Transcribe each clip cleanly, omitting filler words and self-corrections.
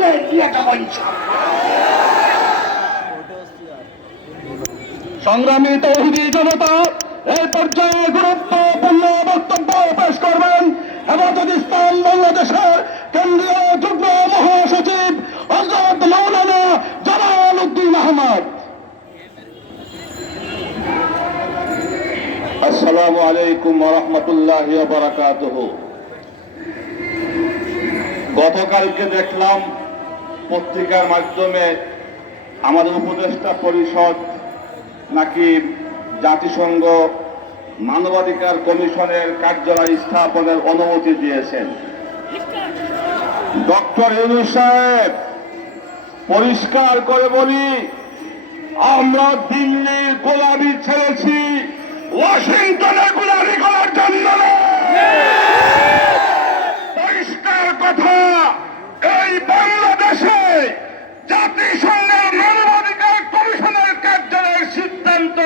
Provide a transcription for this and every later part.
তুলে নিয়ে যাবো সংগ্রামী তৌহিদি জনতা এই পর্যায়ে গুরুত্বপূর্ণ বক্তব্য পেশ করবেন হেফাজত ইসলাম বাংলাদেশের কেন্দ্রীয় যুগ্ম মহাসচিব হযরত মাওলানা জালাল উদ্দিন আহমদ। আসসালামু আলাইকুম ওয়া রাহমাতুল্লাহি ওয়া বারাকাতুহু। গতকালকে দেখলাম পত্রিকার মাধ্যমে আমাদের উপদেষ্টা পরিষদ নাকি জাতিসংঘ মানবাধিকার কমিশনের কার্যালয় স্থাপনের অনুমতি দিয়েছেন। ডক্টর ইউনূস সাহেব, পরিষ্কার করে বলি, আমরা দিল্লির গোলামি ছেড়েছি ওয়াশিংটনে গোলামি করার জন্য। পরিষ্কার কথা, এই বাংলাদেশে জাতিসংঘের মানবাধিকার কমিশনের কার্যালয়ের সিদ্ধান্ত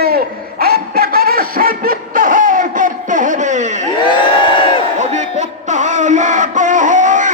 আপনাকে অবশ্যই প্রত্যাহার করতে হবে। যদি প্রত্যাহার না করা হয়,